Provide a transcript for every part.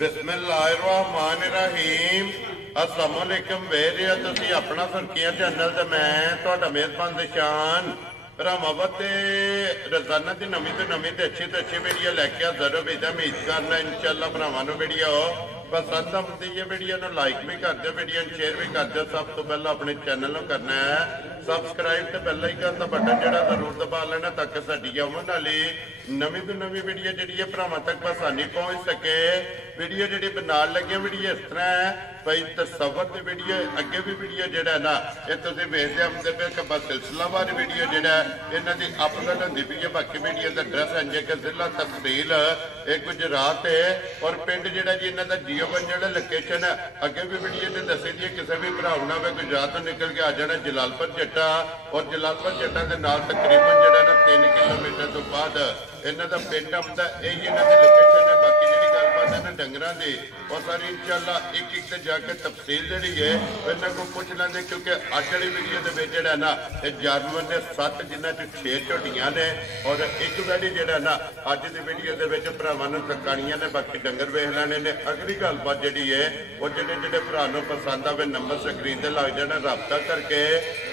बिस्मिल्लाहिर्रहमानिर्रहीम अस्सलाम वालेकुम वेरिया तुसी अपना सुर्खियां चैनल ते मैं तुहाडा मेज़बान दिशान भरावां ते रोजाना की नवीं तो अच्छी वीडियो लैके हाज़र हो बेटा उम्मीद करना इंशाअल्लाह भरावां नूं वीडियो पसंद आती है। वीडियो नूं लाइक भी कर दो, वीडियो शेयर भी कर दो। सब तो पहले अपने चैनल नूं करना है सबसक्राइब ते बेल आइकन दा बटन जिहड़ा जरूर दबा लेना ताकि साडी आउण वाली नवीं तो नवीं वीडियो जिहड़ी है भरावां तक आसानी पहुँच सके। वीडियो जिहड़ी बनाउण लगे वीडियो इस तरह है भाई तसव्वुर दी वीडियो अगे भी वीडियो जिहड़ा है ना ये तुसीं वेखदे आउंदे पे कि बस सिलसिलावार वीडियो जिहड़ा इन्हां दी अपलोड होंदी पई है। बाकी वीडियो दा एड्रैस है कि जिला तहसील गुजरात है और पिंड जिहड़ा जी इन्हां दा जियोवन जिहड़ा लोकेशन है अगे भी वीडियो ने दसी दी किसी भी भराव ना वे गुजरात तो निकल के आ जाना जलालपुर जट्टा और जलालपुर जट्टा के नाल तकरीबन जिहड़ा ना 3 किलोमीटर तो बाद इन्हां दा पिंड आउंदा यही इन्हां दी लोकेशन है। बाकी जिहड़ी गलबात है ना डंगरां दी और सारी इंशाअल्लाह एक एक ते जाके तफसील जिहड़ी है इन्हां को पुछ लैंदे क्योंकि अज वाली वीडियो दे विच जिहड़ा ना जानवर ने 7 जिन्हां च 6 झोटियां ने और एक वैली जिहड़ा ना अज दी वीडियो दे विच भरावां नूं सकाणियां ने। बाकी डंगर वेख लैणे ने। अगली गलबात जिहड़ी है वो जिहड़े भरा नूं पसंद आवे नंबर स्क्रीन ते लग जाना रब्ता करके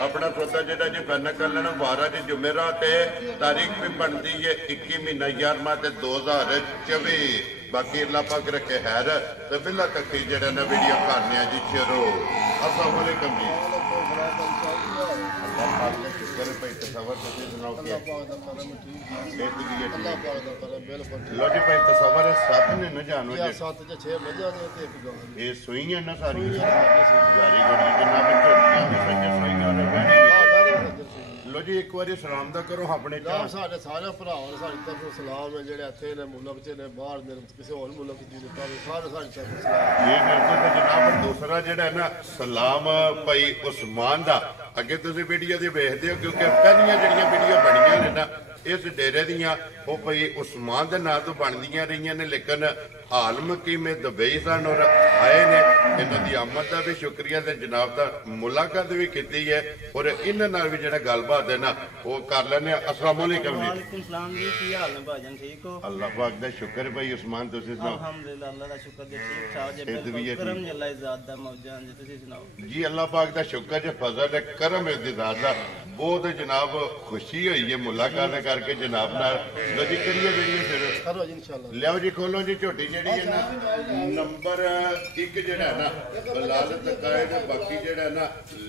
अपना सौदा जिहड़ा जी फाइनल कर लेना। 12 जी जुमेरात है तारीख भी बनती है 21 महीना 11वां ते 2024। बाकी अल्लाह पाक रखे खैर तो बिल्ला तक जरा ना वीडियो करने जी शुरू। अस्सलाम वालेकुम जी। लो जी एक बार सलाम दा करो अपने सारे सारे भरावां साडी तरफ सलाम है जेड़े इत्थे ने मुल्क च ने बाहर ने किसी होर मुल्क च ने सारे साडी तरफ सलाम। ये बिल्कुल तो जनाब दूसरा जेड़ा है ना सलाम भाई उस्मान दा अगे तुसीं वीडियो दे वेखदे हो क्योंकि पहलियां जड़ियां वीडियो बनियां ने ना इस डेरे दियां वो भाई उस्मान दे नाम तो बनदियां रहियां ने लेकिन हाल मकी में दुबई सन और आए ने इन्हां दी आमद दा भी शुक्रिया ते जनाब दा मुलाकात भी कीती है और इन्हां नाल भी जेड़ा गलबात है ना वो कर लैने। अस्सलाम वालेकुम जी। वालेकुम सलाम जी की हाल है भाजन ठीक हो? अल्लाह पाक दा शुक्र भाई उस्मान तुसीं सुनाओ? अल्हम्दुलिल्लाह अल्लाह दा शुक्र जी ठीक ठाक जे करम अल्लाह इज़्ज़त दा मौजां जी तुसीं सुनाओ? जी अल्लाह पाक दा शुक्र जे फजल है करम इज़्ज़त दा बहुत जनाब खुशी हुई है मुलाकात करके जनाब नाल। लो जी करिए वीडियो शुरू करो जी इंशाअल्लाह। लियाओ जी खोलो जी झोटी जेड़ी है ना नंबर 1 जेड़ा है ना लाल तकाए ने बाकी जेड़ा है ना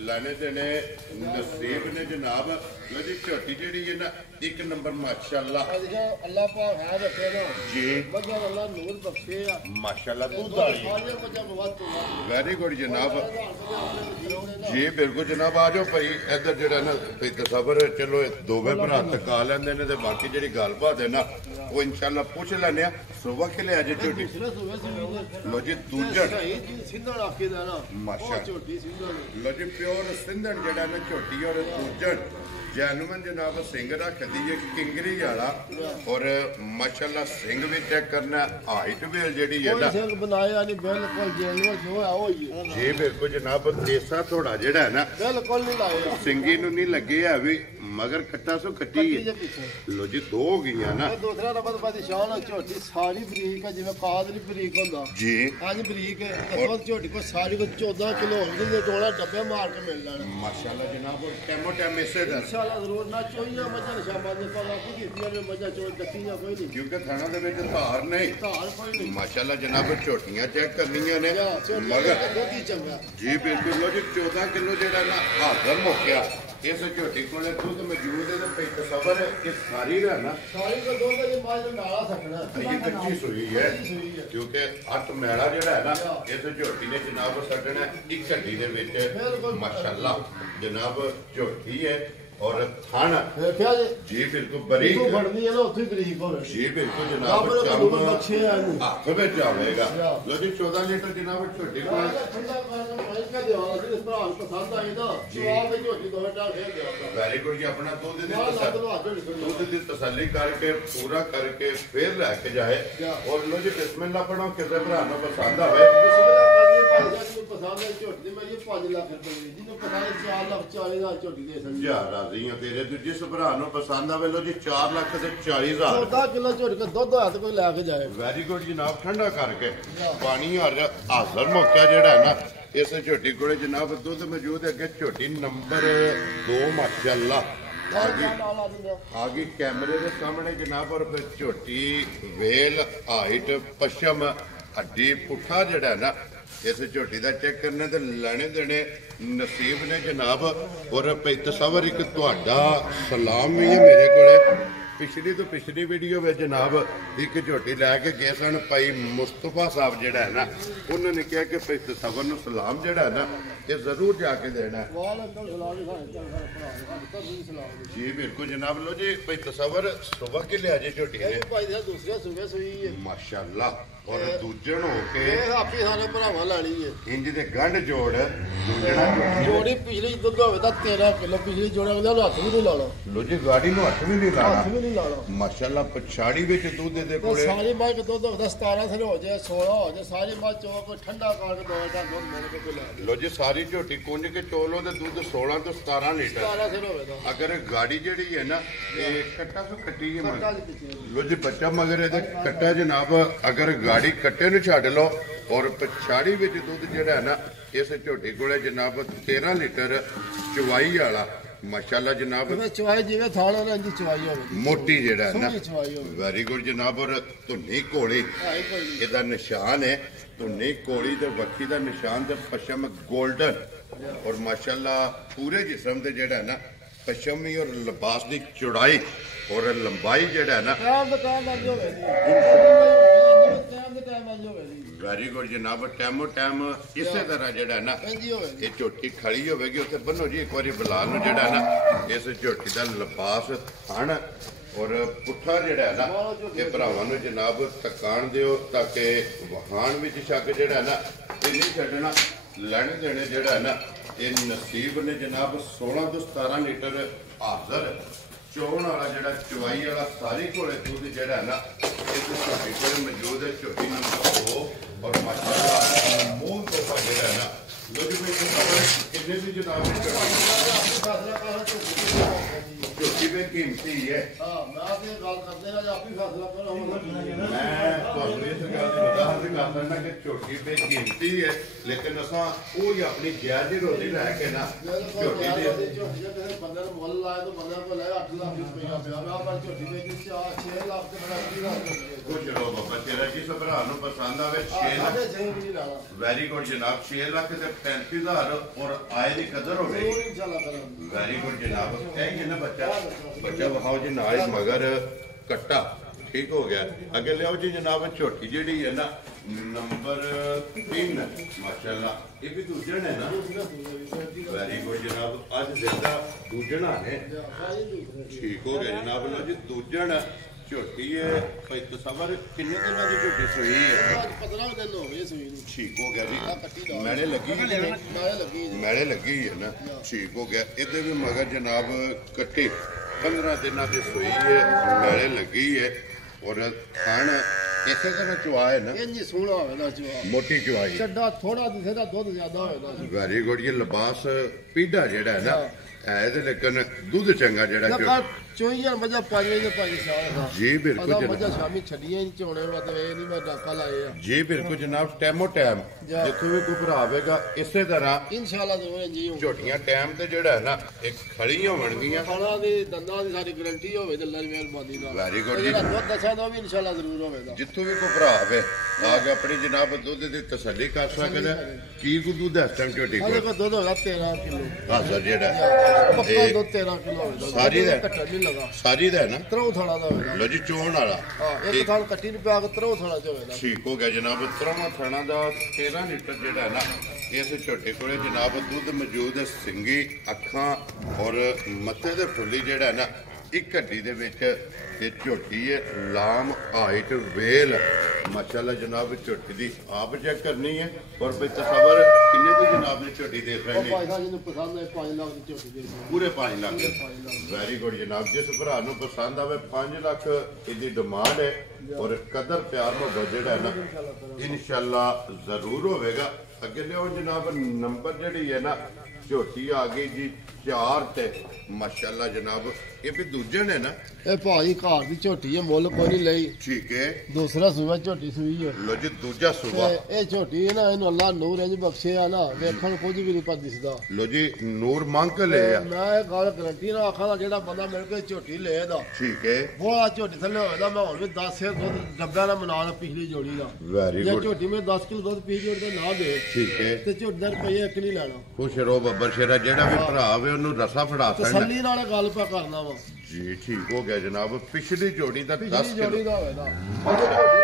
लाने देने नसीब ने जनाब। लो जी झोटी जेड़ी है ना 1 नंबर माशाअल्लाह अल्लाह पाक है रखे ना जी बगैर अल्लाह नूर बख्शे माशाअल्लाह दूध वाली वेरी गुड जनाब जी बिल्कुल जनाब आ जाओ भाई इधर जेड़ा ना तसव्वुर चलो दोवे भरा तका लेंदे ने ते बाकी जेड़ी गलबात है ना वो इंशाअल्लाह पूछ लैने आ। सुबह के लिए आज झोटी लो जी दूजन सिंधड़ आखे दा ना माशा झोटी सिंधड़ लो जी प्योर सिंधड़ जेड़ा ना झोटी और दूजन जैनुअन जनाब सिंह रखदी है किंगरी वाला और माशाअल्लाह सिंह भी चेक करना हाइट भी जेड़ी है ना सिंह बनाया नहीं बिल्कुल जैनुअन जो है वो ही जी बिल्कुल जनाब देसा थोड़ा जेड़ा है ना बिल्कुल नहीं लाया सिंगी नु नहीं लगे है भी मगर कट्टा सो कट्टी है। लो जी 2 हो गई ना दूसरा नंबर बादी शान झोटी सारी बरीक है जिवें काद नहीं बरीक होंदा जी आज बरीक है तो झोटी को सारी को 14 किलो होंदी ते टोला डब्बे मार के मिल जाना माशाअल्लाह जनाब और टैमो टैम इसे दर इंशाअल्लाह जरूर ना चोइया मजा शामा ने पर आपकी कीतियां में मजा चो दक्कीया कोई नहीं क्योंकि थाना दे विच धार नहीं धार कोई नहीं माशाअल्लाह जनाब झोटियां चेक करनियां ने मगर बहुत चंगा जी बिल्कुल लो जी 14 किलो जेड़ा ना हाਜ਼र मुक्या इस झोटी कोले दूध मौजूद है तो भाई तसव्वुर है कि सारी दा ना सारी को दूध ये माज नाला सकना ये कच्ची सुई है क्योंकि अट मैला जेड़ा है ना इस झोटी ने जनाब सटना एक घंटी दे विच माशाअल्लाह जनाब झोटी है और थाना जी बिल्कुल बरीक बढ़नी है ना उथे बरीक हो जी बिल्कुल जनाब बच्चे हैं हाथ में जाएगा। लो जी 14 लीटर जनाब छोटी को ठंडा का देवा इस भरा पसंद आई ना तो आप ही झोटी दो टाइम फेर देवा वेरी गुड जी अपना दूध दी तसल्ली करके पूरा करके फिर लेके जाए और लो जी बिस्मिल्लाह पढ़ो किसे भरा पसंद आवे ਜਿਹਨੂੰ ਪਸੰਦ ਹੈ ਝੋਟੀ ਮੈਂ ਜੀ 5 ਲੱਖ ਰੁਪਏ ਦੀ, ਜਿਹਨੂੰ ਪਸੰਦ 4 ਲੱਖ 40,000 ਝੋਟੀ ਦੇ ਸਕਦੀ। ਜਾ ਰਾਜ਼ੀ ਆ ਤੇਰੇ ਦੂਜੇ ਭਰਾ ਨੂੰ ਪਸੰਦ ਆਵੇ ਲੋ ਜੀ 4 ਲੱਖ ਤੇ 40,000। 14 ਕਿਲੋ ਝੋਟੀ ਕੋ ਦੁੱਧ ਹੋਇਆ ਤੇ ਕੋਈ ਲੈ ਕੇ ਜਾਏ। ਵੈਰੀ ਗੁੱਡ ਜਨਾਬ, ਠੰਡਾ ਕਰਕੇ ਪਾਣੀ ਹਾਜ਼ਰ ਮੌਕਾ ਜਿਹੜਾ ਹੈ ਨਾ ਇਸ ਝੋਟੀ ਕੋਲੇ ਜਨਾਬ ਦੁੱਧ ਮੌਜੂਦ ਹੈ। ਅੱਗੇ ਝੋਟੀ ਨੰਬਰ 2 ਮਾਸ਼ਾਅੱਲਾ ਆ ਗਈ ਕੈਮਰੇ ਦੇ ਸਾਹਮਣੇ ਜਨਾਬ। ਔਰ ਫਿਰ ਝੋਟੀ ਵੇਲ ਹਾਈਟ ਪਸ਼ਮ ਹੱਡੀ ਪੁੱਠਾ ਜਿਹੜਾ ਨਾ ਇਸ ਝੋਟੀ ਦਾ ਚੈੱਕ ਕਰਨਾ ਤੇ ਲੈਣੇ ਦੇਣੇ ਨਸੀਬ ਨੇ ਜਨਾਬ। ਔਰ ਤਸਵਰ ਇੱਕ ਤੁਹਾਡਾ ਸਲਾਮ ਵੀ ਹੈ ਮੇਰੇ ਕੋਲੇ। ਪਿਛਲੀ ਤੋਂ ਪਿਛਲੀ ਵੀਡੀਓ ਵਿੱਚ ਜਨਾਬ ਇੱਕ ਝੋਟੀ ਲੈ ਕੇ ਗਏ ਸਨ ਭਾਈ ਮੁਸਤਫਾ ਸਾਹਿਬ ਜਿਹੜਾ ਹੈ ਨਾ, ਉਹਨਾਂ ਨੇ ਕਿਹਾ ਕਿ ਭਾਈ ਤਸਵਰ ਨੂੰ ਸਲਾਮ ਜਿਹੜਾ ਹੈ ਨਾ ਇਹ ਜ਼ਰੂਰ ਜਾ ਕੇ ਦੇਣਾ ਹੈ। ਜੀ ਬਿਲਕੁਲ ਜਨਾਬ। ਲੋ ਜੀ ਭਾਈ ਤਸਵਰ ਸੁਬਹ ਕੇ ਲਿਆ ਜੇ ਝੋਟੀ ਨੇ ਭਾਈ ਦਾ ਦੂਸਰਾ ਸੂਬੇ ਸੂਈ ਹੈ ਮਾਸ਼ਾਅੱਲਾ। ਔਰ ਦੂਜਣ ਹੋ ਕੇ ਇਹ ਆਪੀ ਸਾਰੇ ਭਰਾਵਾਂ ਲੈਣੀ ਹੈ। ਇੰਜ ਦੇ ਗੰਢ ਜੋੜ ਦੂਜਣਾ ਜੋੜੀ ਪਿਛਲੀ ਦੁੱਧ ਹੋਵੇ ਤਾਂ 13 ਕਿਲੋ, ਪਿਛਲੀ ਜੋੜਾ ਉਹਦਾ ਹੱਥ ਵੀ ਨਹੀਂ ਲਾਣਾ। ਲੋ ਜੀ ਗਾੜੀ ਨੂੰ ਹੱਥ ਵੀ ਨਹੀਂ ਹੱਥ ਲਾਣਾ ਵੀ ਨਹੀਂ ਲਾਣਾ। ਮਾਸ਼ਾਅੱਲਾ। ਪਛਾੜੀ ਵਿੱਚ ਦੁੱਧ ਦੇ ਤੇ ਕੋਲੇ ਸਾਰੀ ਮੱਝ ਦੁੱਧ ਹੋਦਾ 17 ਥਲੇ ਹੋ ਜਾਏ 16 ਹੋ ਜਾਏ, ਸਾਰੀ ਮੱਝ ਚੋ ਕੋਈ ਠੰਡਾ ਕਰਕੇ 2 ਦਾ ਦੁੱਧ ਮੇਰੇ ਕੋਲ ਲੈ ਲੋ ਜੀ ਸਾਰੀ ਝੋਟੀ ਕੁੰਝ ਕੇ ਚੋਲੋ ਤੇ ਦੁੱਧ 16 ਤੋਂ 17 ਲੀਟਰ। 17 ਥਲੇ ਹੋਵੇ ਤਾਂ ਅਗਰ ਗਾੜੀ ਜਿਹੜੀ ਹੈ ਨਾ ਇਹ ਕੱਟਾ ਤੋਂ ਕੱਟੀ ਹੈ ਕੱਟਾ ਦੇ ਪਿੱਛੇ ਲੋ ਜੀ ਬੱਚਾ ਮਗਰ ਇਹਦੇ ਕੱਟਾ ਜਨਾਬ। ਅਗਰ ਗਾੜੀ ਕੱਟੇ ਨੂੰ ਛੱਡ ਲਓ ਔਰ ਪਛਾੜੀ ਵਿੱਚ ਦੁੱਧ ਜਿਹੜਾ ਹੈ ਨਾ ਇਸ ਝੋਟੀ ਕੋਲੇ ਜਨਾਬ 13 ਲੀਟਰ ਚਵਾਈ ਵਾਲਾ ਮਾਸ਼ਾਅੱਲਾ ਜਨਾਬ। ਜਿਵੇਂ ਚਵਾਈ ਜਿਵੇਂ ਥਾਲ ਉਹਨਾਂ ਦੀ ਚਵਾਈ ਹੋਵੇ ਮੋਟੀ ਜਿਹੜਾ ਹੈ ਨਾ ਸੋਹਣੀ ਚਵਾਈ ਹੋਵੇ। ਵੈਰੀ ਗੁੱਡ ਜਨਾਬ। ਔਰ ਧੁੰਨੀ ਕੋਲੀ ਆਈ ਕੋਈ ਇਹਦਾ ਨਿਸ਼ਾਨ ਹੈ। ਧੁੰਨੀ ਕੋਲੀ ਤੇ ਵੱਖੀ ਦਾ ਨਿਸ਼ਾਨ ਤੇ ਪਸ਼ਮ 골ਡਨ। ਔਰ ਮਾਸ਼ਾਅੱਲਾ ਪੂਰੇ ਜਿਸਮ ਤੇ ਜਿਹੜਾ ਹੈ ਨਾ ਪਸ਼ਮੀ ਔਰ ਲਿਬਾਸ ਦੀ ਚੌੜਾਈ ਔਰ ਲੰਬਾਈ ਜਿਹੜਾ ਹੈ ਨਾ ਟਾਈਮ ਦਾ ਟਾਈਮ ਲੱਗ ਜਾਵੇ ਜੀ। ਟਾਈਮ ਦਾ ਟਾਈਮ ਲੱਗ ਜਾਵੇ ਜੀ। ਵੈਰੀ ਗੁੱਡ ਜਨਾਬ। ਟੈਮੋ ਟੈਮ ਇਸੇ ਤਰ੍ਹਾਂ ਜਿਹੜਾ ਹੈ ਨਾ ਇੰਜੀ ਹੋਵੇ ਇਹ ਝੋਟੀ ਖੜੀ ਹੋਵੇਗੀ ਉੱਥੇ ਬੰਨੋ ਜੀ ਇੱਕ ਵਾਰੀ ਬਲਾਲ ਨੂੰ ਜਿਹੜਾ ਨਾ ਇਸ ਝੋਟੀ ਦਾ ਲਿਬਾਸ ਥਣ ਔਰ ਪੁੱਠਾ ਜਿਹੜਾ ਹੈ ਨਾ ਇਹ ਭਰਾਵਾਂ ਨੂੰ ਜਨਾਬ ਤਕਾਣ ਦਿਓ ਤਾਂ ਕਿ ਵਹਾਣ ਵਿੱਚ ਸ਼ੱਕ ਜਿਹੜਾ ਨਾ ਇਹ ਨਹੀਂ ਛੱਡਣਾ। ਲੈਣੇ ਦੇਣੇ ਜਿਹੜਾ ਹੈ ਨਾ ਇਹ ਨਸੀਬ ਨੇ ਜਨਾਬ। 16 ਤੋਂ 17 ਲੀਟਰ ਹਾਜ਼ਰ ਚੋਣ ਵਾਲਾ ਜਿਹੜਾ ਚਵਾਈ ਵਾਲਾ ਸਾਰੀ ਘੋੜੇ ਦੁੱਧ ਜਿਹੜਾ ਨਾ ਇਸ ਝੋਟੀ ਕੋਲ ਮੌਜੂਦ ਹੈ। ਝੋਟੀ ਨੰਬਰ 2 ਔਰ ਮਾਸ਼ਾਅੱਲਾ ਮੂੰਹ ਤੋਂ ਜਿਹੜਾ ਨਾ ਲੋ ਜੀ ਕਿੰਨੇ ਦੀ ਜਨਾਬ ਝੋਟੀ ਵੀ ਕੀਮਤੀ ਹੈ। ਹਾਂ ਮੈਂ ਤੇ ਗੱਲ ਕਰਦੇ ਆ ਆਪੀ ਫੈਸਲਾ ਕਰੋ। ਮੈਂ ਤੁਹਾਨੂੰ ਇਸ ਗੱਲ ਦੀ ਵਜ਼ਾਹਤ ਕਰ ਸਕਦਾ ਕਿ ਝੋਟੀ ਵੀ ਕੀਮਤੀ ਹੈ ਲੇਕਿਨ ਅਸਾਂ ਉਹ ਹੀ ਆਪਣੀ ਜਾਇਜ਼ ਰੋਟੀ ਲੈ ਕੇ ਨਾ ਝੋਟੀ ਦੇ ਝੋਟੀ ਦੇ ਕਿਸੇ ਬੰਦੇ ਨੂੰ ਮੁੱਲ ਲਾਇਆ ਤਾਂ ਬੰਦੇ ਕੋਲ ਲੈ 8 ਲੱਖ ਰੁਪਇਆ ਪਿਆ। ਮੈਂ ਪਰ ਝੋਟੀ ਦੇ ਵਿੱਚ 6 ਲੱਖ ਤੇ ਬੜਾ ਕੀ ਲੱਖ ਉਹ ਚਲੋ ਬਾਬਾ ਤੇਰਾ ਜਿਸ ਭਰਾ ਨੂੰ ਪਸੰਦ ਆਵੇ 6 ਲੱਖ ਸਾਡੇ 6 ਵੀ ਨਹੀਂ ਲਾਣਾ। ਵੈਰੀ ਗੁੱਡ ਜਨਾਬ। 6 ਲੱਖ ਤੇ 35,000 ਔਰ ਆਏ ਦੀ ਕਦਰ ਹੋਵੇ। ਜ਼ਰੂਰ ਇਨਸ਼ਾਅੱਲਾ ਕਰਾਂਗੇ। ਵੈਰੀ ਗੁੱਡ ਜਨਾਬ। ਇਹ ਨਾ ਬੱਚਾ ਬੱਚਾ ਵਿਖਾਓ ਜੀ ਨਾਲ ਮਗਰ ਕੱਟਾ ਠੀਕ ਹੋ ਗਿਆ। ਅੱਗੇ ਲਿਆਓ ਜੀ ਜਨਾਬ ਝੋਟੀ ਜਿਹੜੀ ਹੈ ਨਾ ਨੰਬਰ 3 ਮਾਸ਼ਾਅੱਲਾ ਇਹ ਵੀ ਦੂਜਣ ਹੈ ਨਾ। ਵੈਰੀ ਗੁੱਡ ਜਨਾਬ। ਅੱਜ ਜ਼ਿਆਦਾ ਦੂਜਣਾ ਹੈ ਠੀਕ ਹੋ ਗਿਆ ਜਨਾਬ। ਲੋ ਜੀ ਦੂਜਣ ਝੋਟੀ ਹੈ ਭਾਈ ਤਸਵਰ ਕਿੰਨੇ ਦਿਨਾਂ ਦੀ ਝੋਟੀ ਸੋਈ ਹੈ? 15 ਦਿਨ ਹੋ ਗਏ ਸੂਈ ਨੂੰ। ਠੀਕ ਹੋ ਗਿਆ ਕੱਟੀ ਜੀ। ਦਾ ਮੈਲੇ ਲੱਗੀ ਮੈਂ ਲੱਗੀ ਜੀ। ਮੈਲੇ ਲੱਗੀ ਹੈ ਨਾ ਠੀਕ ਹੋ ਗਿਆ। ਇਹਦੇ ਵੀ ਮਗਰ ਜਨਾਬ ਕੱਟੀ 15 ਦਿਨਾਂ ਦੀ ਸੋਈ ਹੈ ਮੈਲੇ ਲੱਗੀ ਹੈ ਔਰ ਖਾਣ ਇਸੇ ਤਰ੍ਹਾਂ ਚੁਆ ਹੈ ਨਾ ਇੰਨੀ ਸੋਹਣਾ ਹੋਵੇ ਨਾ ਚਵਾ ਮੋਟੀ ਚੁਆਈ। ਚੱਡਾ ਥੋੜਾ ਦਿਸੇ ਦਾ ਦੁੱਧ ਜ਼ਿਆਦਾ ਹੋਵੇ ਨਾ। Very good. ਇਹ ਲਿਬਾਸ ਪੀੜਾ ਜਿਹੜਾ ਹੈ ਨਾ ਹੈ ਤੇ ਲੇਕਿਨ ਦੁੱਧ ਚੰਗਾ ਜਿਹੜਾ ਲੱਗਾ ਚੋਈਆਂ ਮੱਝਾਂ 5 ਵਜੇ 5 ਸ਼ਾਮ ਦਾ। ਜੀ ਬਿਲਕੁਲ ਅਦਾ ਜਨਾਬ। ਮੱਝਾਂ ਸ਼ਾਮੀ ਛੱਡੀਆਂ ਹੀ ਚੋਣੇ ਵਾ ਤੇ ਇਹ ਨਹੀਂ ਮੈਂ ਡਾਕਾ ਲਾਏ ਆ। ਜੀ ਬਿਲਕੁਲ ਜਨਾਬ। ਟੈਮੋ ਟੈਮ ਜਿੱਥੇ ਵੀ ਕੋਈ ਭਰਾ ਆਵੇਗਾ ਇਸੇ ਤਰ੍ਹਾਂ ਇਨਸ਼ਾਅੱਲਾ ਜ਼ਰੂਰ ਜੀ ਹੋਊ। ਝੋਟੀਆਂ ਟੈਮ ਤੇ ਜਿਹੜਾ ਹੈ ਨਾ ਇਹ ਖੜੀਆਂ ਹੋਣਗੀਆਂ। ਖਾਣਾ ਦੀ ਦੰਦਾਂ ਦੀ ਸਾਡੀ ਗਾਰੰਟੀ ਹੋਵੇ ਤੇ ਅੱਲਾਹ ਦੀ ਮਿਹਰਬਾਨੀ ਨਾਲ। ਵੈਰੀ ਗੁੱਡ ਜੀ। ਜਿਹੜਾ ਦੁੱਧ ਦੱਸਿਆ ਤਾਂ ਉਹ ਵੀ ਇਨਸ਼ਾਅੱਲਾ ਜ਼ਰੂਰ ਹੋਵੇਗਾ। ਜਿੱਥੋਂ ਵੀ ਕੋਈ ਭਰਾ ਆਵੇ ਆ ਕੇ ਆਪਣੀ ਜਨਾਬ ਦੁੱਧ ਦੀ ਤਸੱਲੀ ਕਰ ਸਕਦਾ। ਕੀ ਕੁ ਦੁੱਧ ਹੈ ਇਸ ਟਾਈਮ ਝੋਟੀ ਸਾਡੇ ਕੋਲ? ਕੋਲ ਦੁੱਧ ਹੋਗਾ 13 ਕਿਲੋ। ਹਾਜ਼ਰ ਜਿਹੜਾ ਪੱਕਾ ਇਹ ਦੁੱਧ 13 ਕਿਲੋ ਹੋਵੇਗਾ। ਸਾਰੀ ਦਾ? ਘੱਟਾ ਨਹੀਂ ਲਗਾ। ਸਾਰੀ ਦਾ ਹੈ ਨਾ ਤਰੋ ਥਾਣਾ ਦਾ ਹੋਵੇਗਾ। ਲੋ ਜੀ ਚੋਣ ਵਾਲਾ ਹਾਂ ਇੱਕ ਥਾਲ ਕੱਟੀ ਨੂੰ ਪਿਆ ਕੇ ਤਰੋ ਥਾਣਾ ਚ ਹੋਵੇਗਾ। ਠੀਕ ਹੋ ਗਿਆ ਜਨਾਬ। ਤਰ੍ਹਾਂ ਥਾਣਾ ਦਾ 13 ਲੀਟਰ ਜਿਹੜਾ ਹੈ ਨਾ ਇਸ ਝੋਟੇ ਕੋਲੇ ਜਨਾਬ ਦੁੱਧ ਮੌਜੂਦ ਹੈ। ਸਿੰਗੀ ਅੱਖਾਂ ਔਰ ਮੱਥੇ ਦੇ ਫੁੱਲੀ ਜਿਹੜਾ ਹੈ ਨਾ ਇੱਕ ਹੱਡੀ ਦੇ ਵਿੱਚ ਇਹ ਝੋਟੀ ਹੈ ਲਾਮ ਹਾਈਟ ਵੇਲ ਮਾਸ਼ਾਅੱਲਾ ਜਨਾਬ ਝੋਟੀ ਦੀ ਆਪ ਚੈੱਕ ਕਰਨੀ ਹੈ ਔਰ ਵੀ ਤਸਵਰ ਕਿੰਨੇ ਦੀ ਜਨਾਬ ਨੇ ਝੋਟੀ ਦੇਖ ਰਹੇ ਉਹ ਨੇ ਭਾਈ ਸਾਹਿਬ ਜਿਹਨੂੰ ਪਸੰਦ ਹੈ 5 ਲੱਖ ਦੀ ਝੋਟੀ ਦੇ ਦਿਓ। ਪੂਰੇ 5 ਲੱਖ ਵੈਰੀ ਗੁੱਡ ਜਨਾਬ ਜਿਸ ਭਰਾ ਨੂੰ ਪਸੰਦ ਆਵੇ 5 ਲੱਖ ਇਹਦੀ ਡਿਮਾਂਡ ਹੈ ਔਰ ਕਦਰ ਪਿਆਰ ਮੁਹੱਬਤ ਜਿਹੜਾ ਹੈ ਨਾ ਇਨਸ਼ਾਅੱਲਾ ਜ਼ਰੂਰ ਹੋਵੇਗਾ। ਅੱਗੇ ਲਿਓ ਜਨਾਬ ਨੰਬਰ ਜਿਹੜੀ ਹੈ ਨਾ ਝੋਟੀ ਆ ਗਈ ਜੀ 4 ਤੇ ਮਾਸ਼ਾਅੱਲਾ ਜਨਾਬ ਇਹ ਵੀ ਦੂਜੇ ਨੇ ਨਾ ਇਹ ਭਾਜੀ ਘਰ ਦੀ ਝੋਟੀ ਹੈ ਮੁੱਲ ਕੋਈ ਨਹੀਂ ਲਈ ਠੀਕ ਹੈ ਦੂਸਰਾ ਸੂਆ ਝੋਟੀ ਸੂਈ ਹੈ ਲੋ ਜੀ ਦੂਜਾ ਸੂਬਾ ਤੇ ਇਹ ਝੋਟੀ ਹੈ ਨਾ ਇਹਨੂੰ ਅੱਲਾ ਨੂਰ ਇੰਜ ਬਖਸ਼ਿਆ ਨਾ ਵੇਖਣ ਨੂੰ ਕੁਝ ਵੀ ਨਹੀਂ ਪਰ ਦਿਸਦਾ। ਲੋ ਜੀ ਨੂਰ ਮੰਗ ਕੇ ਲੈ ਆ ਮੈਂ ਇਹ ਗੱਲ ਗਰੰਟੀ ਨਾਲ ਆਖਾਂ ਦਾ ਜਿਹੜਾ ਬੰਦਾ ਮਿਲ ਕੇ ਝੋਟੀ ਲੈ ਦਾ ਠੀਕ ਹੈ ਬਹੁਤ ਝੋਟੀ ਥੱਲੇ ਹੋਵੇਗਾ ਮੈਂ ਹੁਣ ਵੀ 10 ਸਿਰ ਦੁੱਧ ਡੱਬਿਆਂ ਨਾਲ ਮਨਾ ਲਾ ਪਿਛਲੀ ਜੋੜੀ ਦਾ ਵੈਰੀ ਜੇ ਗੁੱਡ ਝੋਟੀ ਮੈਂ 10 ਕਿਲੋ ਦੁੱਧ ਪੀ ਜੋੜ ਦਾ ਨਾ ਦੇ ਠੀਕ ਹੈ ਤੇ ਝੋਟੀ ਦਾ ਰੁਪਈਆ ਇੱਕ ਨਹੀਂ ਲੈਣਾ। ਖੁਸ਼ ਰਹੋ ਬੱਬਰ ਸ਼ੇਰਾ ਜਿਹੜਾ ਵੀ ਭਰਾ ਆਵੇ ਉਹਨੂੰ ਰਸਾ ਫੜਾ ਸਕਦਾ ਤਸੱਲੀ ਨਾਲ ਇਹ ਗੱਲ ਪਾ ਕਰਨਾ ਵਾ ਜੀ ਠੀਕ ਹੋ ਗਿਆ ਜਨਾਬ ਪਿਛਲੀ ਜੋੜੀ ਦਾ 10 ਪਿਛਲੀ ਜੋੜੀ ਕਿਲੋ ਦਾ ਹੋਵੇਗਾ ਉਹਦੇ ਝੋਟੀ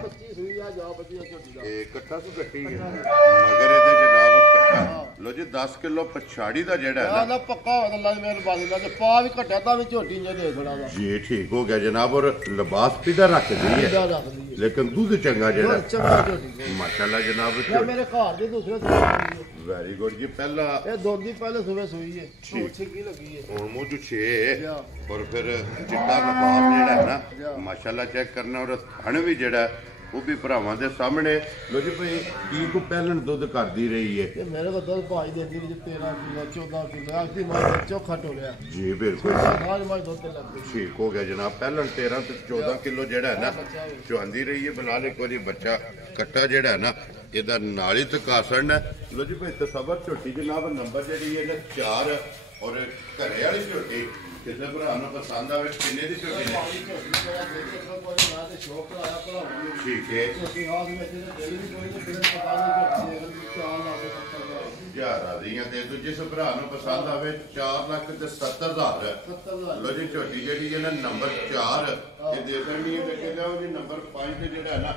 25 ਸੂਈ ਆ ਜਾ ਵਧੀਆ ਝੋਟੀ ਦਾ ਇਹ ਇਕੱਠਾ ਸੁ ਗੱਟੀ ਹੈ ਮਗਰ ਇਹਦੇ ਜਨਾਬ ਇਕੱਠਾ ਲੋ ਜੀ 10 ਕਿਲੋ ਪਛਾੜੀ ਦਾ ਜਿਹੜਾ ਹੈ ਆ ਨਾ ਨਾ ਪੱਕਾ ਹੋਵੇ ਤਾਂ ਅੱਲਾ ਦੀ ਮਿਹਰਬਾਨੀ ਨਾਲ ਤੇ ਪਾ ਵੀ ਘਟਿਆ ਤਾਂ ਵੀ ਝੋਟੀ ਜੇ ਦੇ ਥੋੜਾ ਦਾ ਜੀ ਠੀਕ ਹੋ ਗਿਆ ਜਨਾਬ ਔਰ ਲਿਬਾਸ ਪੀਦਾ ਰੱਖਦੀ ਹੈ ਇਹਦਾ ਰੱਖ ਦਈਏ ਲੇਕਿਨ ਦੁੱਧ ਚੰਗਾ ਜਿਹੜਾ ਚੰਗਾ ਝੋਟੀ ਮਾਸ਼ਾਅੱਲਾ ਜਨਾਬ ਇਹ ਮੇਰੇ ਘਰ ਦੇ ਦੂਸਰੇ ਸੂਏ ਵੈਰੀ ਗੁੱਡ ਜੀ ਪਹਿਲਾ ਇਹ ਦੁੱਧ ਦੀ ਪਹਿਲੇ ਸੂਏ ਸੂਈ ਹੈ ਛੇ ਕੀ ਲੱਗੀ ਹੈ ਹੁਣ ਮੂੰਹ 'ਚ 6 ਜਾ। ਔਰ ਫਿਰ ਚਿੱਟਾ ਲਿਬਾਸ ਜਿਹੜਾ ਹੈ ਨਾ ਮਾਸ਼ਾਅੱਲਾ ਚੈੱਕ ਕਰਨਾ ਔਰ ਥਣ ਵੀ ਜਿਹੜਾ ਉਹ ਵੀ ਭਰਾਵਾਂ ਦੇ ਸਾਹਮਣੇ ਲੋ ਜੀ ਭਾਈ ਕੀ ਕੋ ਪਹਿਲਣ ਦੁੱਧ ਕਰਦੀ ਰਹੀ ਹੈ ਇਹ ਮੇਰੇ ਕੋਲ ਦੁੱਧ ਭਾਈ ਦੇ ਦੀ 13 ਕਿਲੋ 14 ਕਿਲੋ ਆਖਦੀ ਮਾਂ ਚੋਖਾ ਟੋਲਿਆ ਜੀ ਬਿਲਕੁਲ ਸਾਜ ਮਾਂ ਦੁੱਧ ਤੇ ਲੱਗ ਗਈ ਠੀਕ ਹੋ ਗਿਆ ਜਨਾਬ ਪਹਿਲਣ 13 ਤੇ 14 ਕਿਲੋ ਜਿਹੜਾ ਹੈ ਨਾ ਚੁਆਂਦੀ ਰਹੀ ਹੈ ਬਲਾਲ ਇੱਕ ਵਾਰੀ ਬੱਚਾ ਕੱਟਾ ਜਿਹੜਾ ਹੈ ਨਾ ਇਹਦਾ ਨਾਲ ਹੀ ਤਕਾਸਣ ਹੈ ਲੋ ਜੀ ਭਾਈ ਤਸਵਰ ਝੋਟੀ ਜਨਾਬ ਨੰਬਰ ਜਿਹੜੀ ਹੈ ਨਾ 4 ਔਰ ਘਰੇ ਵਾਲੀ ਝੋਟੀ ਕਿਸੇ ਭਰਾ ਨੂੰ ਪਸੰਦ ਆਵੇ ਕਿੰਨੇ ਦੀ ਝੋਟੀ ਨੇ ਠੀਕ ਹੈ ਯਾਰਾ ਦੀਆਂ ਤੇ ਦੂਜੇ ਭਰਾ ਨੂੰ ਪਸੰਦ ਆਵੇ 4,70,000 ਲੋ ਜੀ ਝੋਟੀ ਜਿਹੜੀ ਹੈ ਨਾ ਨੰਬਰ 4 ਇਹ ਦੇ ਦੇਣੀ ਹੈ ਤੇ ਕਹਿੰਦਾ ਜੀ ਨੰਬਰ 5 ਤੇ ਜਿਹੜਾ ਹੈ ਨਾ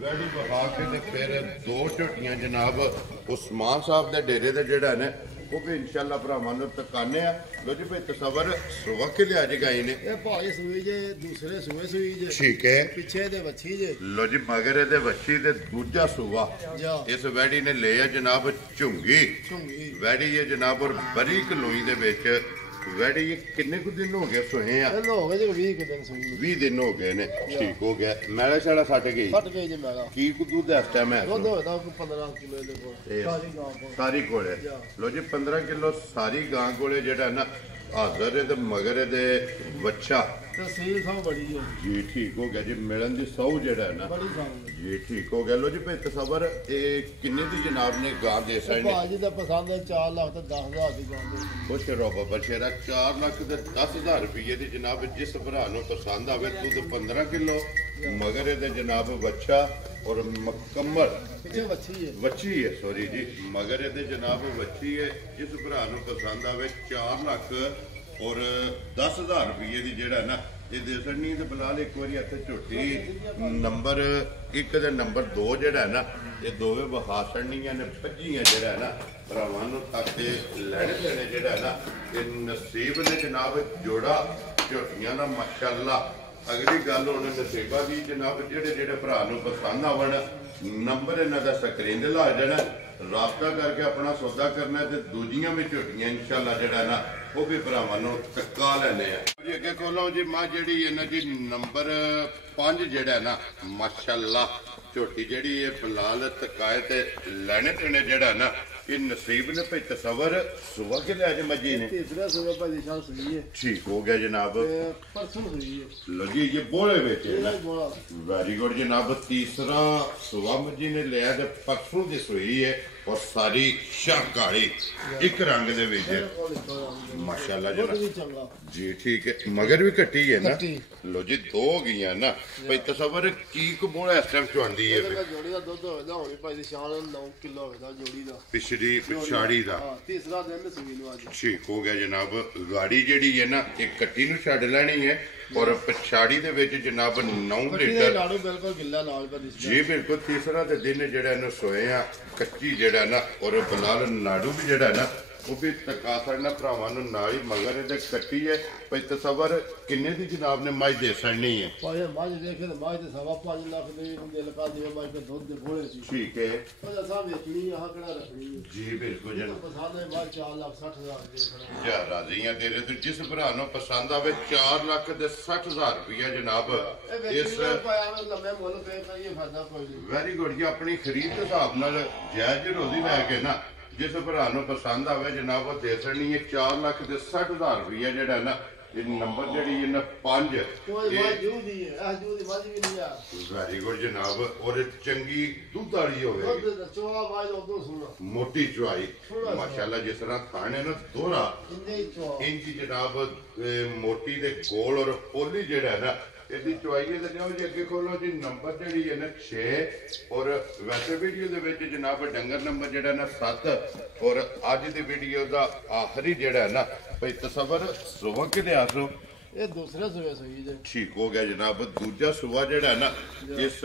ਵੈਡੀ ਬਹਾ ਕੇ ਤੇ ਫਿਰ 2 ਝੋਟੀਆਂ ਜਨਾਬ ਉਸਮਾਨ ਸਾਹਿਬ ਦੇ ਡੇਰੇ ਦੇ ਜਿਹੜਾ ਹੈ ਨਾ ਉਹ ਵੀ ਇਨਸ਼ਾਅੱਲਾ ਭਰਾਵਾਂ ਨੂੰ ਤਕਾਨੇ ਆ ਲੋ ਜੀ ਭਾਈ ਤਸਵਰ ਸੁਬਹ ਕੇ ਲਿਆ ਜੀ ਗਏ ਨੇ ਇਹ ਭਾਈ ਸੂਈ ਜੇ ਦੂਸਰੇ ਸੂਏ ਸੂਈ ਜੇ ਠੀਕ ਹੈ ਪਿੱਛੇ ਦੇ ਵੱਛੀ ਜੇ ਲੋ ਜੀ ਮਗਰ ਇਹਦੇ ਵੱਛੀ ਤੇ ਦੂਜਾ ਸੂਆ ਜਾ ਇਸ ਵੈਡੀ ਨੇ ਲਿਆ ਜਨਾਬ ਝੁੰਗੀ ਝੁੰਗੀ ਵੈਡੀ ਇਹ ਜਨਾਬ ਔਰ ਬਰੀਕ ਲੋਈ ਦੇ ਵਿੱਚ ਵੈਡੀ ਇਹ ਕਿੰਨੇ ਕੁ ਦਿਨ ਹੋ ਗਏ ਸੋਹੇ ਆ ਇਹ ਹੋ ਗਏ ਜੇ 20 ਕੁ ਦਿਨ ਸੂਈ ਨੂੰ 20 ਦਿਨ ਹੋ ਗਏ ਨੇ ਠੀਕ ਹੋ ਗਿਆ ਮੈਲਾ ਛਾੜਾ ਛੱਡ ਗਈ ਫਟ ਗਏ ਜੇ ਮੈਗਾ ਕੀ ਕੁ ਦੁੱਧ ਇਸ ਟਾਈਮ ਹੈ ਦੁੱਧ ਹੋਦਾ ਕੋਈ 15 ਕਿਲੋ ਦੇ ਕੋਲ ਇਹ ਸਾਰੀ ਗਾਂ ਕੋਲ ਸਾਰੀ ਕੋਲੇ ਲੋ ਜੀ 15 ਕਿਲੋ ਸਾਰੀ ਗਾਂ ਕੋਲੇ ਜਿਹੜਾ ਨਾ ਹਾਜ਼ਰ ਹੈ ਤੇ ਮਗਰ ਇਹਦੇ ਬੱਚਾ ਤੇ ਸੀਲ ਸਭ ਬੜੀ ਹੈ ਜੀ ਠੀਕ ਹੋ ਗਿਆ ਜੀ ਮਿਲਣ ਦੀ ਸੌ ਜਿਹੜਾ ਹੈ ਨਾ ਬੜੀ ਸਾਰੀ ਜੀ ਠੀਕ ਹੋ ਗਿਆ ਲੋ ਜੀ ਭਾਈ ਤਸਵਰ ਇਹ ਕਿੰਨੇ ਦੀ ਜਨਾਬ ਨੇ ਗਾਂ ਦੇ ਸਕਦੇ ਭਾਜੀ ਦਾ ਪਸੰਦ ਹੈ 4 ਲੱਖ ਤੇ 10,000 ਦੀ ਗਾਂ ਦੇ ਖੁਸ਼ ਰਹੋ ਬੱਬਰ ਸ਼ੇਰਾ 4 ਲੱਖ ਤੇ 10,000 ਰੁਪਏ ਦੀ ਜਨਾਬ ਜਿਸ ਭਰਾ ਨੂੰ ਪਸੰਦ ਆਵੇ ਦੁੱਧ 15 ਕਿਲੋ ਮਗਰ ਇਹਦੇ ਜਨਾਬ ਬੱਚਾ ਔਰ ਮੁਕੰਮਲ ਪਿੱਛੇ ਵੱਛੀ ਹੈ ਵੱਛੀ ਹੈ ਸੋਰੀ ਜੀ ਮਗਰ ਇਹਦੇ ਜਨਾਬ ਵੱਛੀ ਹੈ ਜਿਸ ਭਰਾ ਨੂੰ ਪਸੰਦ ਆਵੇ 4 ਲੱਖ ਔਰ 10,000 ਰੁਪਏ ਦੀ ਜਿਹੜਾ ਨਾ ਇਹ ਦੇ ਸਕਣੀ ਤੇ ਬਲਾਲ ਇੱਕ ਵਾਰੀ ਇੱਥੇ ਝੋਟੀ ਨੰਬਰ 1 ਤੇ ਨੰਬਰ 2 ਜਿਹੜਾ ਨਾ ਇਹ ਦੋਵੇਂ ਵਹਾ ਛੜਨੀਆਂ ਨੇ ਭੱਜੀਆਂ ਜਿਹੜਾ ਨਾ ਭਰਾਵਾਂ ਨੂੰ ਤਾਕੇ ਲੈਣੇ ਦੇਣੇ ਜਿਹੜਾ ਨਾ ਇਹ ਨਸੀਬ ਨੇ ਜਨਾਬ ਜੋੜਾ ਝੋਟੀਆਂ ਦਾ ਮਾਸ਼ਾਅੱਲਾ ਅਗਲੀ ਗੱਲ ਹੁਣ ਨਸੀਬਾਂ ਦੀ ਜਨਾਬ ਜਿਹੜੇ ਜਿਹੜੇ ਭਰਾ ਨੂੰ ਪਸੰਦ ਆਵਣ ਨੰਬਰ ਇਹਨਾਂ ਦਾ ਸਕਰੀਨ ਤੇ ਲਾ ਜਾਣਾ ਰਾਬਤਾ ਕਰਕੇ ਆਪਣਾ ਸੌਦਾ ਕਰਨਾ ਤੇ ਦੂਜੀਆਂ ਵੀ ਝੋਟੀਆਂ ਇਨਸ਼ਾਅੱਲਾ ਜਿਹੜਾ ਨਾ ਉਹ ਵੀ ਭਰਾਵਾਂ ਨੂੰ ਟੱਕਾ ਲੈਣੇ ਆ ਜੀ ਅੱਗੇ ਕੋਲੋਂ ਜੀ ਮਾਂ ਜਿਹੜੀ ਇਹਨਾਂ ਦੀ ਨੰਬਰ 5 ਜਿਹੜਾ ਨਾ ਮਾਸ਼ਾਅੱਲਾ ਝੋਟੀ ਜਿਹੜੀ ਇਹ ਬਲਾਲ ਤਕਾਏ ਤੇ ਲੈਣੇ ਦੇਣੇ ਜਿਹੜਾ ਨਾ ਇਹ ਨਸੀਬ ਨੇ ਭਾਈ ਤਸਵਰ ਸੁਬਹ ਕੇ ਲੈ ਅੱਜ ਮੱਜੀ ਨੇ ਤੀਸਰਾ ਸੂਆ ਭਾਜੀ ਸ਼ਾਲ ਸੂਈ ਹੈ ਠੀਕ ਹੋ ਗਿਆ ਜਨਾਬ ਤੇ ਪਰਸੋਂ ਸੂਈ ਹੈ ਲਗੀ ਇਹ ਬੋਲੇ ਵਿੱਚ ਹੈ ਨਾ ਇਹ ਬੋਲਾ ਵੈਰੀ ਗੁੱਡ ਜਨਾਬ ਤੀਸਰਾ ਸੁਬਹ ਮੱਜੀ ਨੇ ਲਿਆ ਤੇ ਪਰਸੋਂ ਦੀ ਸੋਈ ਹੈ ਔਰ ਸਾਰੀ ਸ਼ਾਹ ਕਾਲੀ ਇੱਕ ਰੰਗ ਦੇ ਵਿੱਚ ਮਾਸ਼ਾਅੱਲਾ ਦੁੱਧ ਜਨਾਬ ਵੀ ਚੰਗਾ ਜੀ ਠੀਕ ਹੈ ਮਗਰ ਵੀ ਕੱਟੀ ਹੈ ਨਾ ਕੱਟੀ। ਲੋ ਜੀ 2 ਗਈਆਂ ਨਾ ਭਾਈ ਤਸਵਰ ਕੀ ਕੁ ਬੋਲਾ ਇਸ ਟਾਈਮ ਚੁਆਂਦੀ ਹੈ ਇਹਦਾ ਜੋੜੀ ਦਾ ਦੁੱਧ ਹੋਵੇਗਾ ਹੋਣੀ ਭਾਜੀ ਸ਼ਾਲ 9 ਕਿਲੋ ਹੋਵੇਗਾ ਜੋੜੀ ਦਾ ਪਿਛੜੀ ਪਿਛਾੜੀ ਦਾ ਹਾਂ ਤੀਸਰਾ ਦਿਨ ਸੂਈ ਨੂੰ ਅੱਜ ਠੀਕ ਹੋ ਗਿਆ ਜਨਾਬ ਗਾੜੀ ਜਿਹੜੀ ਹੈ ਨਾ ਇਹ ਕੱਟੀ ਨੂੰ ਛੱਡ ਲੈਣੀ ਹੈ ਔਰ ਪਛਾੜੀ ਦੇ ਵਿੱਚ ਜਨਾਬ 9 ਕੱਟੀ ਦੇ ਲੀਟਰ ਲਾੜੂ ਬਿਲਕੁਲ ਗਿੱਲਾ ਨਾਲ ਪਰ ਇਸ ਜੀ ਬਿਲਕੁਲ ਤੀਸਰਾ ਤੇ ਦਿਨ ਜਿਹੜਾ ਇਹਨੂੰ ਸੋਏ ਆ ਕੱਚੀ ਜਿਹੜਾ ਨਾ ਔਰ ਬਲਾਲ ਨਾੜੂ ਵੀ ਜਿਹੜਾ ਨਾ ਉਹ ਵੀ ਤਕਾ ਸਾਡਾ ਭਰਾਵਾਂ ਨੂੰ ਨਾਲ ਹੀ ਮਗਰ ਇਹਦੇ ਕੱਟੀ ਹੈ ਭਈ ਤਸਵਰ ਕਿੰਨੇ ਦੀ ਜਨਾਬ ਨੇ ਮੱਝ ਦੇ ਸੜਨੀ ਹੈ ਭਾਈ ਮੱਝ ਦੇਖੇ ਤੇ ਮੱਝ ਦੇ 5.5 ਲੱਖ ਦੇ ਦਿਲ ਕਾ ਦੇ ਮੱਝ ਦੇ ਦੁੱਧ ਦੇ ਬੋਲੇ ਸੀ ਠੀਕ ਹੈ ਉਹਦਾ ਸਾਹਿਬ ਵੇਚਣੀ ਆਹ ਕਿਹੜਾ ਰੱਖਣੀ ਜੀ ਬਿਲਕੁਲ ਜਨਾਬ ਪਸਾਨੇ ਮੱਝ 4,60,000 ਦੇ ਖੜਾ ਜਾ ਰਾਜ਼ੀਆਂ ਤੇਰੇ ਤੋਂ ਜਿਸ ਭਰਾ ਨੂੰ ਪਸੰਦ ਆਵੇ 4,60,000 ਰੁਪਇਆ ਜਨਾਬ ਇਸ ਪਾਇਆ ਲੰਮੇ ਮੁੱਲ ਪੇ ਕਰੀਏ ਫਾਇਦਾ ਕੋਈ ਨਹੀਂ ਵੈਰੀ ਗੁੱਡ ਜੀ ਆਪਣੀ ਖਰੀਦ ਦੇ ਹਿਸਾਬ ਨਾਲ ਜਾਇਜ਼ ਰੋਜ਼ੀ ਲੈ ਕੇ ਨਾ ਜਿਸ ਭਰਾ ਨੂੰ ਪਸੰਦ ਆਵੇ ਜਨਾਬ ਉਹ ਦੇ ਸਕਣੀ ਹੈ 4,60,000 ਰੁਪਇਆ ਜਿਹੜਾ ਨਾ ਇਹ ਨੰਬਰ ਜਿਹੜੀ ਇਹਨਾਂ 5 ਕੋਈ ਮੱਝ ਜੂ ਦੀ ਹੈ ਇਹ ਜੂ ਦੀ ਮੱਝ ਵੀ ਨਹੀਂ ਆ ਵੈਰੀ ਗੁੱਡ ਜਨਾਬ ਔਰ ਚੰਗੀ ਦੁੱਧ ਵਾਲੀ ਹੋਵੇਗੀ ਦੁੱਧ ਦਾ ਚੋਆ ਮੱਝ ਉਦੋਂ ਸੁਣਾ ਮੋਟੀ ਚੁਆਈ ਮਾਸ਼ਾਅੱਲਾ ਜਿਸ ਤਰ੍ਹਾਂ ਥਾਣੇ ਨਾ ਦੋਹਰਾ ਇੰਨੇ ਹੀ ਚੋਆ ਇੰਚ ਜਨਾਬ ਮੋਟੀ ਦੇ ਗੋਲ ਔਰ ਪੋਲੀ ਜਿਹੜਾ ਹੈ ਨਾ ਇਹਦੀ ਚੁਆਈ ਦੇ ਲਿਓ ਜੀ ਅੱਗੇ ਖੋਲੋ ਜੀ ਨੰਬਰ ਜਿਹੜੀ ਹੈ ਨਾ 6 ਔਰ ਵੈਸੇ ਵੀਡੀਓ ਦੇ ਵਿੱਚ ਜਨਾਬ ਡੰਗਰ ਨੰਬਰ ਜਿਹੜਾ ਨਾ 7 ਔਰ ਅੱਜ ਦੀ ਵੀਡੀਓ ਦਾ ਆਖਰੀ ਜਿਹੜਾ ਹੈ ਨਾ ਭਈ ਤਸਵਰ ਸੁਬਹ ਕੇ ਲਿਆ ਸੋ ਇਹ ਦੂਸਰੇ ਸੂਏ ਸਹੀ ਜੇ ਠੀਕ ਹੋ ਗਿਆ ਜਨਾਬ ਦੂਜਾ ਸੁਬਹ ਜਿਹੜਾ ਹੈ ਨਾ ਇਸ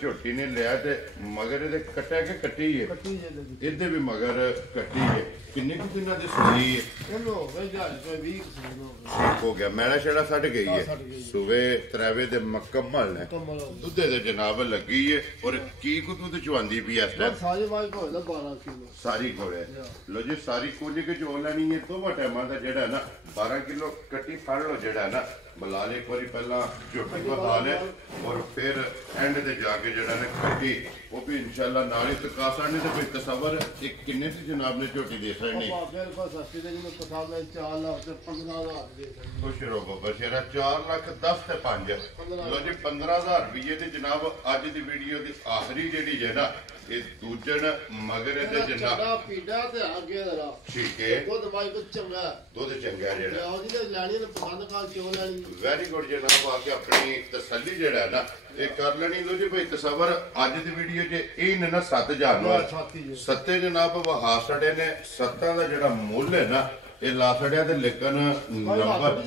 ਝੋਟੀ ਨੇ ਲਿਆ ਤੇ ਮਗਰ ਇਹਦੇ ਕੱਟਿਆ ਕਿ ਕੱਟੀ ਹੈ ਕੱਟੀ ਜੇ ਦੇ ਇਹਦੇ ਵੀ ਮਗਰ ਕੱਟੀ ਹੈ ਕਿੰਨੇ ਕੁ ਦਿਨਾਂ ਦੀ ਸੂਈ ਹੈ ਇਹਨੂੰ ਹੋ ਗਏ ਜਹਾਜ਼ ਕੋਈ 20 ਸੂਏ ਠੀਕ ਹੋ ਗਿਆ ਮੈਣਾ ਛੜਾ ਛੱਡ ਗਈ ਹੈ ਸੂਵੇ ਤਰਾਵੇ ਦੇ ਮੁਕੰਮਲ ਨੇ ਕਮਲ ਦੁੱਧੇ ਦੇ ਜਨਾਬ ਲੱਗੀ ਹੈ ਔਰ ਕੀ ਕੁ ਦੁੱਧ ਚਵਾਂਦੀ ਪਈ ਇਸ ਟਾਈਮ ਸਾਜੇ ਮਾਈ ਕੋਲ 12 ਕਿਲੋ ਸਾਰੀ ਕੋਲੇ ਲੋ ਜੀ ਸਾਰੀ ਕੁਝ ਕੇ ਚੋ ਲੈਣੀ ਹੈ ਦੋਵਾਂ ਟਾਈਮਾਂ ਦਾ ਜਿਹੜਾ ਨਾ 12 ਕਿਲੋ ਕੱਟੀ ਫੜ ਲੋ ਜਿਹੜਾ ਨਾ ਬੁਲਾ ਲੈ ਇੱਕ ਵਾਰੀ ਪਹਿਲਾਂ ਝੋਟੀ ਬਹਾ ਲੈ ਔਰ ਫਿਰ ਐਂਡ ਤੇ ਜਾ ਕੇ ਜਿਹੜਾ ਨਾ ਕੱਟੀ ਉਹ ਵੀ ਇਨਸ਼ਾਅੱਲਾ ਨਾਲ ਹੀ ਤਕਾ ਸਾਣੇ ਤੇ ਕੋਈ ਤਸਵਰ ਇਹ ਕਿੰਨੇ ਦੀ ਜਨਾਬ ਨੇ ਝੋਟੀ ਦੇ ਸਕਣੀ ਫਿਰ ਕੋ ਸਸਤੀ ਦੇ ਜਿਹਨੂੰ ਪਸੰਦ ਹੈ 4 ਲੱਖ ਤੇ 15,000 ਦੇ ਖੁਸ਼ ਰਹੋ ਬੱਬਾ ਸ਼ੇਰਾ 4 ਲੱਖ 10 ਤੇ 5 ਲੋ ਜੀ 15,000 ਰੁਪਏ ਦੀ ਜਨਾਬ ਅੱਜ ਦੀ ਵੀਡੀਓ ਦੀ ਆਖਰੀ ਜਿਹੜੀ ਹੈ ਨਾ ਇਹ ਦੂਜਣ ਮਗਰ ਇਹਦੇ ਜਨਾਬ ਚੰਗਾ ਪੀੜਾ ਤੇ ਅੱਗੇ ਦਾ ਠੀਕ ਹੈ ਦੁੱਧ ਬਾਈ ਕੋ ਚੰਗਾ ਦੁੱਧ ਚੰਗਾ ਜਿਹੜਾ ਆਉ ਜੀ ਤੇ ਲੈਣੀ ਨੇ ਪਸੰਦ ਕਰ ਕਿਉਂ ਲੈਣੀ ਵੈਰੀ ਗੁੱਡ ਜਨਾਬ ਆ ਕੇ ਆਪਣੀ ਤਸੱਲੀ ਜਿਹੜਾ ਹੈ ਨਾ ਇਹ ਕਰ ਲੈਣੀ ਲੋ ਜੀ ਭਾਈ ਤਸਵਰ ਅੱਜ ਦੀ ਵੀਡੀਓ 'ਚ ਇਹ ਨੇ ਨਾ 7 ਜਾਨਵਰ ਸੱਤੇ ਜਨਾਬ ਵਹਾ ਛੜੇ ਨੇ ਸੱਤਾਂ ਦਾ ਜਿਹੜਾ ਮੁੱਲ ਹੈ ਨਾ ਇਹ ਲਾ ਛੜਿਆ ਤੇ ਲੇਕਿਨ ਨੰਬਰ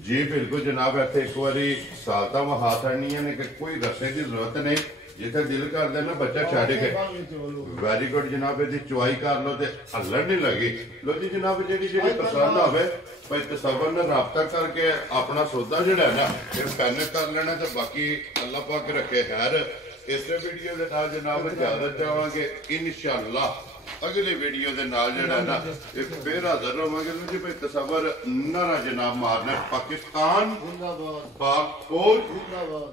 ਜੀ ਬਿਲਕੁਲ ਜਨਾਬ ਇੱਥੇ ਇੱਕ ਵਾਰੀ ਸਾਲਤਾ ਵਹਾ ਛੜਨੀਆਂ ਨੇ ਕਿ ਕੋਈ ਰਸੇ ਦੀ ਜ਼ਰੂਰਤ ਨਹੀਂ ਜਿੱਥੇ ਦਿਲ ਕਰਦਾ ਨਾ ਬੱਚਾ ਛੱਡ ਕੇ ਵੈਰੀ ਗੁੱਡ ਜਨਾਬ ਇਹਦੀ ਚੁਆਈ ਕਰ ਲਓ ਤੇ ਹੱਲਣ ਨਹੀਂ ਲੱਗੀ ਲੋ ਜੀ ਜਨਾਬ ਜਿਹੜੀ ਪਸੰਦ ਆਵੇ ਭਾਈ ਤਸਵਰ ਨਾਲ ਰਾਬਤਾ ਕਰਕੇ ਆਪਣਾ ਸੌਦਾ ਜਿਹੜਾ ਹੈ ਨਾ ਇਹ ਪੈਨ ਕਰ ਲੈਣਾ ਤੇ ਬਾਕੀ ਅੱਲਾਹ ਪਾਕ ਰੱਖੇ ਖੈਰ ਇਸੇ ਵੀਡੀਓ ਦੇ ਨਾਲ ਜਨਾਬ ਇਜਾਜ਼ਤ ਚਾਹਾਂਗੇ ਇਨਸ਼ਾਅੱਲਾ ਅਗਲੇ ਵੀਡੀਓ ਦੇ ਨਾਲ ਜਿਹੜਾ ਨਾ ਇਹ ਫੇਰ ਹਾਜ਼ਰ ਹੋਵਾਂਗੇ ਲੋ ਜੀ ਭਾਈ ਤਸਵਰ ਨਾਰਾ ਜਨਾਬ ਮਾਰਨਾ ਪਾਕਿਸਤਾਨ ਜ਼ਿੰਦਾਬਾਦ ਪਾਕ ਫੌਜ ਜ਼ਿੰਦਾਬਾਦ